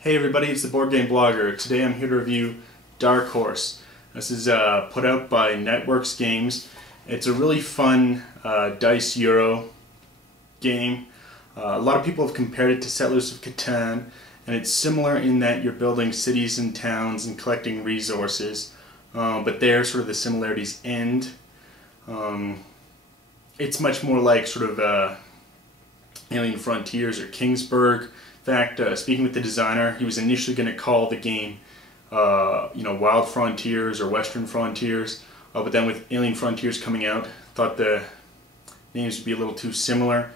Hey everybody, it's the Board Game Blogger. Today I'm here to review Dark Horse. This is put out by Networks Games. It's a really fun dice Euro game. A lot of people have compared it to Settlers of Catan, and it's similar in that you're building cities and towns and collecting resources, but there sort of the similarities end. It's much more like sort of Alien Frontiers or Kingsburg. In fact, speaking with the designer, he was initially going to call the game, Wild Frontiers or Western Frontiers, but then with Alien Frontiers coming out, thought the names would be a little too similar,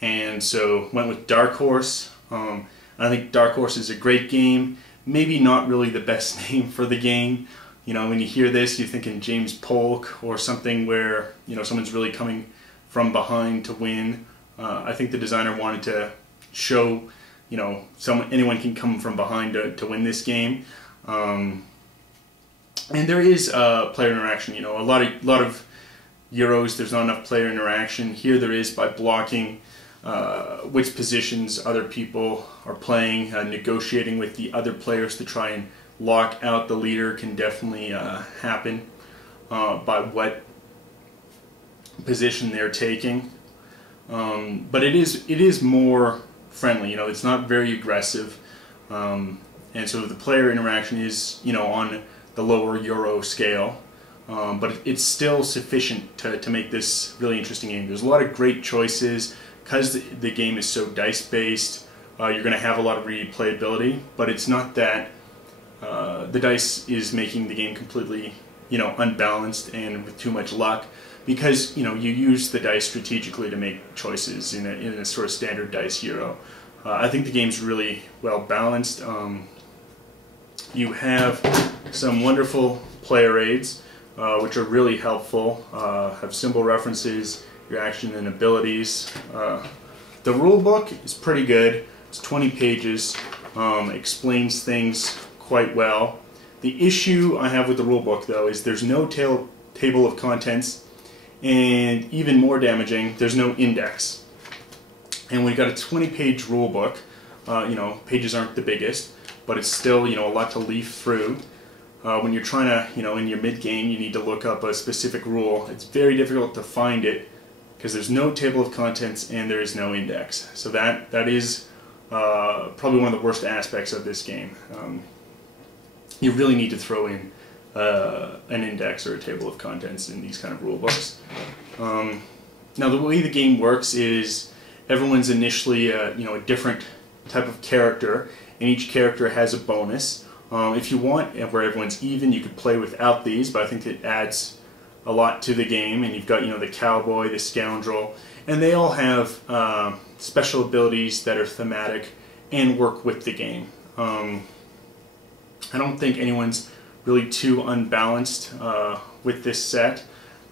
and so went with Dark Horse. I think Dark Horse is a great game. Maybe not really the best name for the game. You know, when you hear this, you're thinking James Polk or something where someone's really coming from behind to win. I think the designer wanted to show anyone can come from behind to win this game, and there is player interaction. A lot of Euros, there's not enough player interaction. Here there is by blocking which positions other people are playing, negotiating with the other players to try and lock out the leader can definitely happen by what position they're taking. But it is more friendly. It's not very aggressive, and so the player interaction is on the lower Euro scale, but it's still sufficient to make this really interesting game. There's a lot of great choices because the game is so dice based. You're going to have a lot of replayability, but it's not that the dice is making the game completely unbalanced and with too much luck, because you use the dice strategically to make choices in a sort of standard dice Euro. I think the game's really well balanced. You have some wonderful player aids, which are really helpful. Have symbol references, your action and abilities. The rule book is pretty good. It's 20 pages. Explains things quite well. The issue I have with the rule book, though, is there's no table of contents, and even more damaging, there's no index. And when you've got a 20-page rule book, pages aren't the biggest, but it's still a lot to leaf through. When you're trying to, in your mid-game, you need to look up a specific rule. It's very difficult to find it because there's no table of contents and there is no index. So that is probably one of the worst aspects of this game. You really need to throw in an index or a table of contents in these kind of rule books. Now, the way the game works is everyone's initially a different type of character, and each character has a bonus. If you want, where everyone's even, you could play without these, but I think it adds a lot to the game. And you've got the cowboy, the scoundrel, and they all have special abilities that are thematic and work with the game. I don't think anyone's really too unbalanced with this set.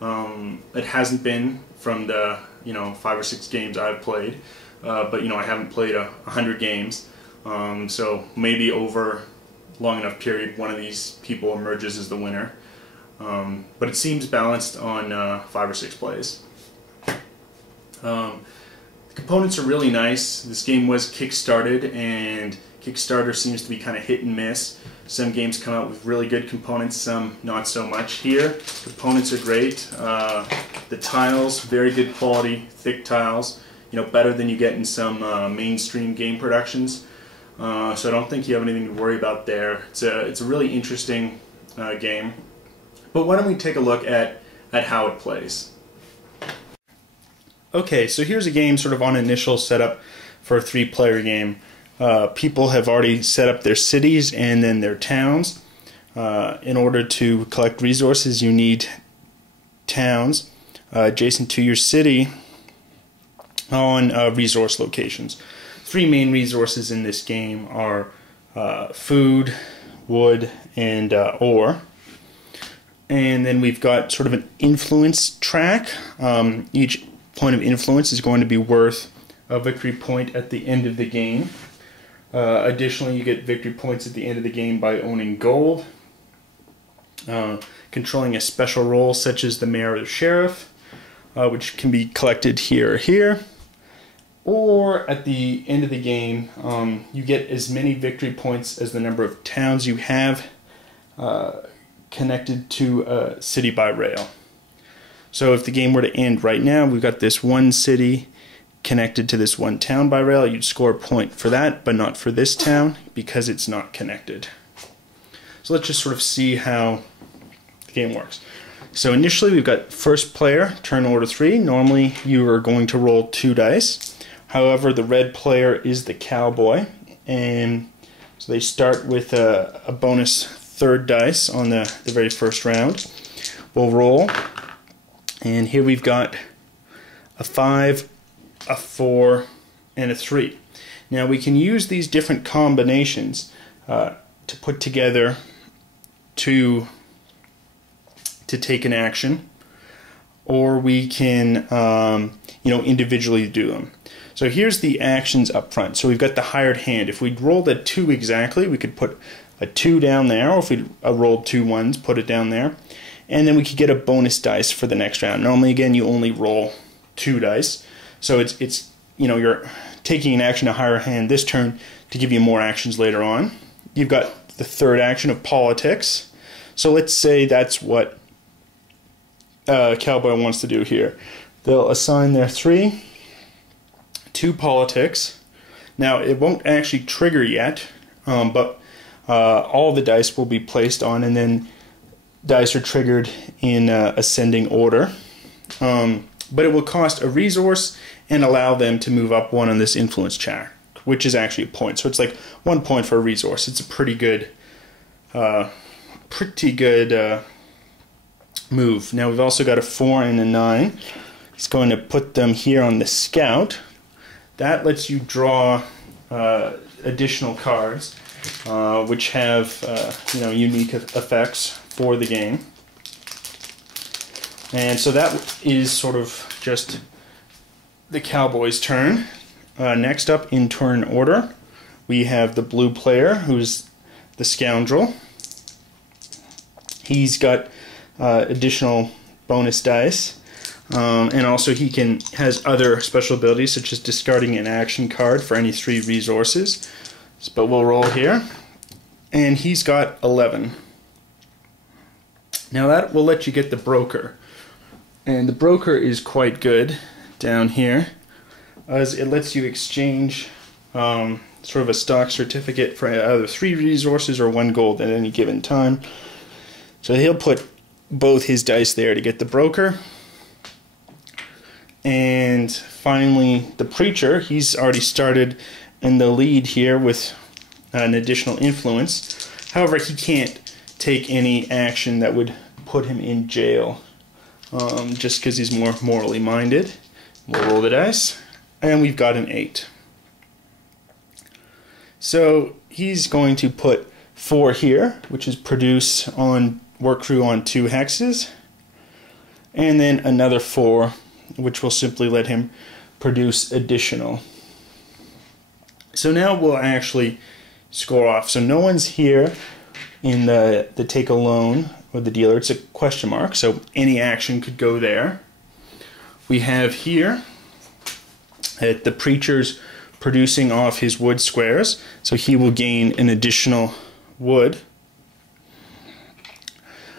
It hasn't been from the 5 or 6 games I've played, but I haven't played 100 games, so maybe over a long enough period one of these people emerges as the winner. But it seems balanced on 5 or 6 plays. The components are really nice. This game was kickstarted, and Kickstarter seems to be kind of hit and miss. Some games come out with really good components, some not so much. Here, components are great. The tiles, very good quality, thick tiles. Better than you get in some mainstream game productions. So I don't think you have anything to worry about there. It's a really interesting game. But why don't we take a look at how it plays? Okay, so here's a game sort of on initial setup for a 3-player game. People have already set up their cities and then their towns. In order to collect resources, you need towns adjacent to your city on resource locations. 3 main resources in this game are food, wood, and ore. And then we've got sort of an influence track. Each point of influence is going to be worth a victory point at the end of the game. Additionally, you get victory points at the end of the game by owning gold, controlling a special role such as the mayor or the sheriff, which can be collected here or here, or at the end of the game, you get as many victory points as the number of towns you have connected to a city by rail. So if the game were to end right now, we've got this one city connected to this one town by rail. You'd score a point for that, but not for this town because it's not connected. So let's just sort of see how the game works. So initially we've got first player, turn order 3. Normally you are going to roll 2 dice. However, the red player is the cowboy, and so they start with a bonus 3rd dice on the very first round. We'll roll, and here we've got a 5, a 4, and a 3. Now we can use these different combinations to put together to take an action, or we can individually do them. So here's the actions up front. So we've got the hired hand. If we rolled a 2 exactly, we could put a 2 down there, or if we rolled 2 1s, put it down there, and then we could get a bonus dice for the next round. Normally, again, you only roll 2 dice, so it's you're taking an action to hire hand this turn to give you more actions later on. You've got the 3rd action of politics. So let's say that's what Cowboy wants to do here. They'll assign their 3 to politics. Now it won't actually trigger yet, but all the dice will be placed on, and then dice are triggered in ascending order. But it will cost a resource and allow them to move up 1 on this influence check, which is actually a point. So it's like 1 point for a resource. It's a pretty good move. Now we've also got a 4 and a 9. It's going to put them here on the scout. That lets you draw additional cards, which have unique effects for the game. And so that is sort of just the Cowboys' turn. Next up in turn order, we have the blue player, who's the scoundrel. He's got additional bonus dice, and also he has other special abilities, such as discarding an action card for any 3 resources. But we'll roll here, and he's got 11. Now that will let you get the broker, and the broker is quite good down here, as it lets you exchange sort of a stock certificate for either 3 resources or 1 gold at any given time. So he'll put both his dice there to get the broker. And finally, the preacher, he's already started in the lead here with an additional influence. However, he can't take any action that would put him in jail, just because he's more morally minded. We'll roll the dice, and we've got an 8. So he's going to put 4 here, which is produce on work crew on 2 hexes, and then another 4, which will simply let him produce additional. So now we'll actually score off. So no one's here in the take a loan or the dealer. It's a question mark, so any action could go there. We have here at the preacher's producing off his wood squares, so he will gain an additional wood.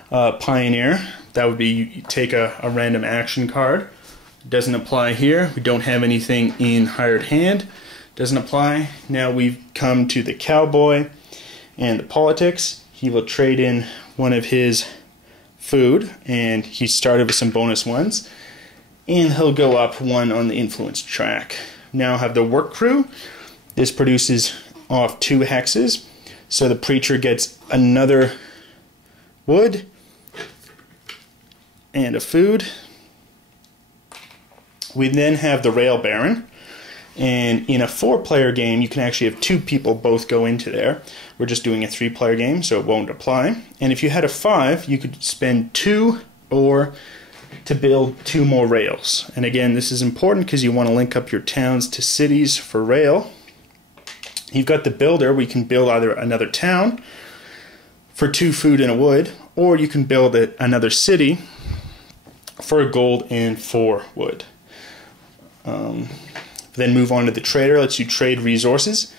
Pioneer, that would be you take a random action card. Doesn't apply here. We don't have anything in hired hand. Doesn't apply. Now we've come to the cowboy and the politics. He will trade in one of his food, and he started with some bonus ones, and he'll go up 1 on the influence track. Now have the work crew. This produces off 2 hexes, so the preacher gets another wood and a food. We then have the rail baron, and in a 4-player game you can actually have 2 people both go into there. We're just doing a 3-player game, so it won't apply. And if you had a 5, you could spend 2 or to build 2 more rails. And again, this is important because you want to link up your towns to cities for rail. You've got the builder. We can build either another town for 2 food and a wood, or you can build another city for a gold and 4 wood. Then move on to the trader, lets you trade resources.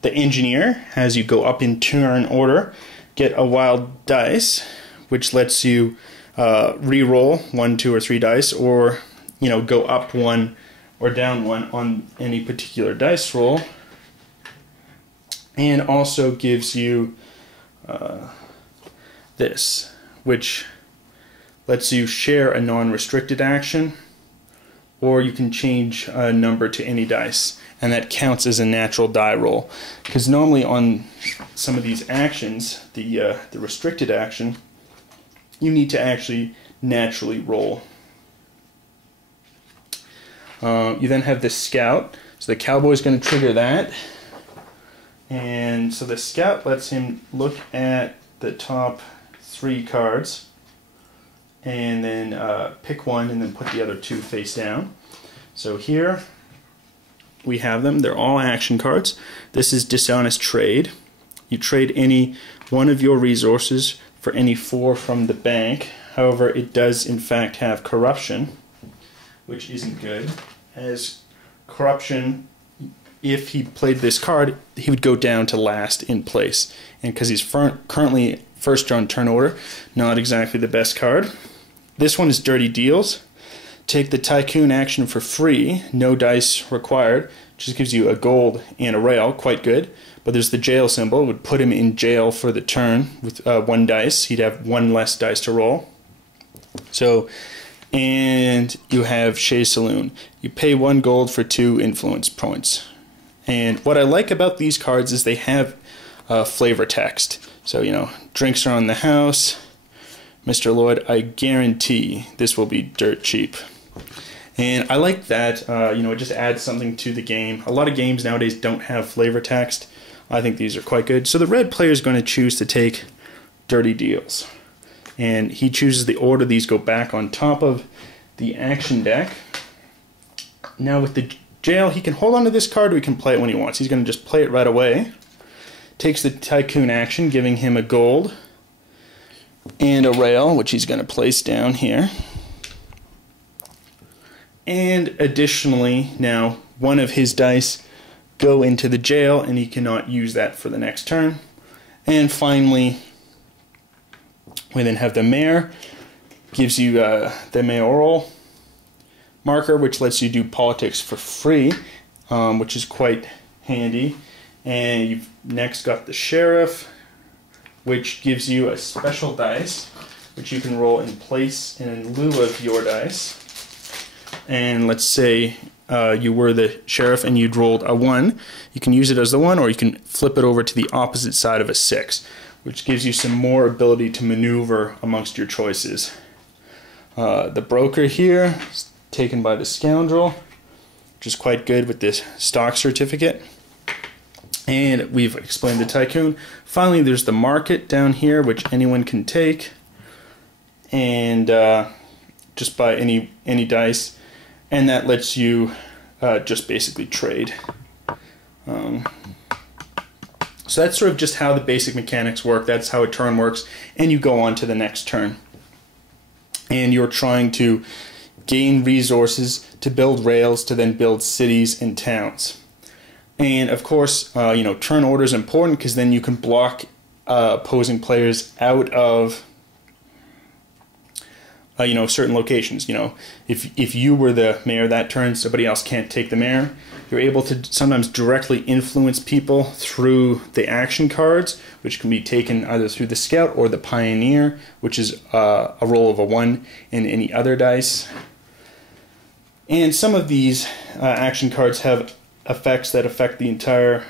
The engineer has you go up in turn order, get a wild dice, which lets you re-roll 1, 2, or 3 dice, or go up 1 or down 1 on any particular dice roll. And also gives you this, which lets you share a non-restricted action, or you can change a number to any dice, and that counts as a natural die roll. Because normally on some of these actions, the restricted action, you need to actually naturally roll. You then have the scout, so the cowboy is going to trigger that, and so the scout lets him look at the top 3 cards and then pick one and then put the other 2 face down. So here we have them. They're all action cards. This is dishonest trade. You trade any one of your resources for any 4 from the bank. However, it does in fact have corruption, which isn't good, as corruption, if he played this card, he would go down to last in place. And because he's currently first on turn order, not exactly the best card. This one is Dirty Deals. Take the Tycoon action for free, no dice required. Just gives you a gold and a rail, quite good. But there's the jail symbol, would put him in jail for the turn with 1 dice. He'd have 1 less dice to roll. So, and you have Chez Saloon. You pay 1 gold for 2 influence points. And what I like about these cards is they have flavor text. So, drinks are on the house. Mr. Lloyd, I guarantee this will be dirt cheap. And I like that, it just adds something to the game. A lot of games nowadays don't have flavor text. I think these are quite good. So the red player is going to choose to take Dirty Deals. And he chooses the order these go back on top of the action deck. Now with the jail, he can hold on to this card or he can play it when he wants. He's going to just play it right away. Takes the Tycoon action, giving him a gold and a rail, which he's going to place down here. And additionally, now 1 of his dice go into the jail, and he cannot use that for the next turn. And finally, we then have the mayor. Gives you the mayoral marker, which lets you do politics for free, which is quite handy. And you've next got the sheriff, which gives you a special dice, which you can roll in place and in lieu of your dice. And let's say you were the sheriff and you'd rolled a 1. You can use it as the 1, or you can flip it over to the opposite side of a 6, which gives you some more ability to maneuver amongst your choices. The broker here is taken by the scoundrel, which is quite good with this stock certificate. And we've explained the Tycoon. Finally, there's the market down here, which anyone can take, and just buy any dice, and that lets you just basically trade. So that's sort of just how the basic mechanics work. That's how a turn works, and you go on to the next turn. And you're trying to gain resources to build rails to then build cities and towns. And of course, turn order is important because then you can block opposing players out of certain locations. If you were the mayor that turn, somebody else can't take the mayor. You're able to sometimes directly influence people through the action cards, which can be taken either through the scout or the pioneer, which is a roll of a 1 in any other dice. And some of these action cards have effects that affect the entire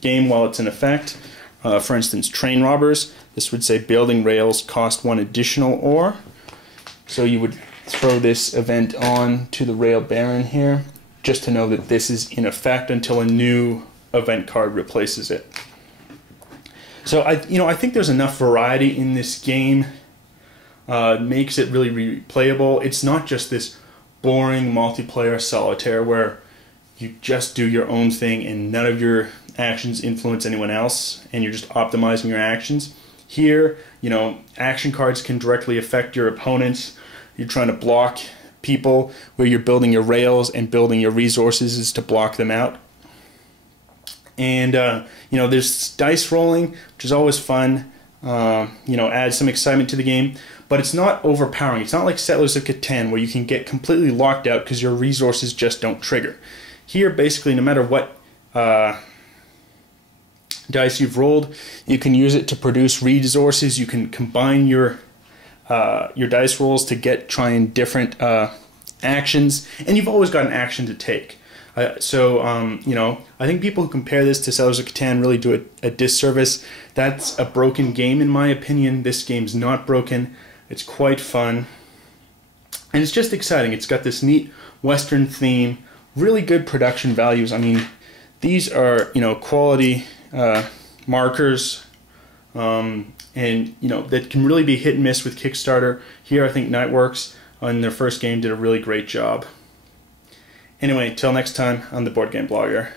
game while it's in effect. For instance, train robbers. This would say building rails cost 1 additional ore. So you would throw this event on to the rail baron here, just to know that this is in effect until a new event card replaces it. So I think there's enough variety in this game. Makes it really replayable. It's not just this boring multiplayer solitaire where you just do your own thing and none of your actions influence anyone else and you're just optimizing your actions. Here, action cards can directly affect your opponents. You're trying to block people where you're building your rails and building your resources is to block them out. And you know, there's dice rolling, which is always fun. You know, adds some excitement to the game, but it's not overpowering. It's not like Settlers of Catan where you can get completely locked out because your resources just don't trigger. Here, basically, no matter what dice you've rolled, you can use it to produce resources. You can combine your dice rolls to try different actions, and you've always got an action to take. You know, I think people who compare this to Settlers of Catan really do it a disservice. That's a broken game in my opinion. This game's not broken. It's quite fun. And it's just exciting. It's got this neat Western theme, really good production values. I mean, these are, you know, quality markers, and, you know, that can really be hit and miss with Kickstarter. Here, I think Nightworks on their first game did a really great job. Anyway, till next time, I'm the Board Game Blogger.